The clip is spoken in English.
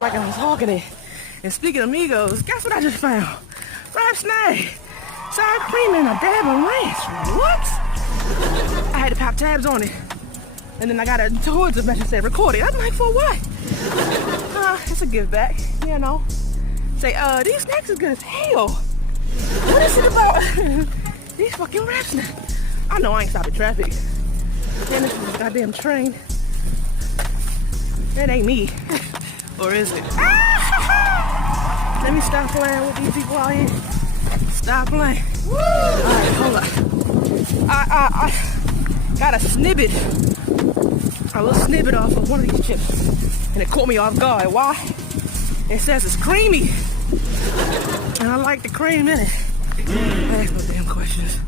Like I was talking it. And speaking of Migos, guess what I just found? Fried snag. Sour cream and a dab of ranch. What? I had to pop tabs on it. And then I got it towards the message that said recorded. I'm like, for what? It's a give back, you know. Say, these snacks are good as hell. What is it about these fucking raps now? I know I ain't stopping traffic. And this is a goddamn train. It ain't me. Or is it? Let me stop playing with these people out here. Stop playing. Alright, hold on. I got a snippet. A little snippet off of one of these chips. And it caught me off guard. Why? It says it's creamy. And I like the cream in it. I ask no damn questions.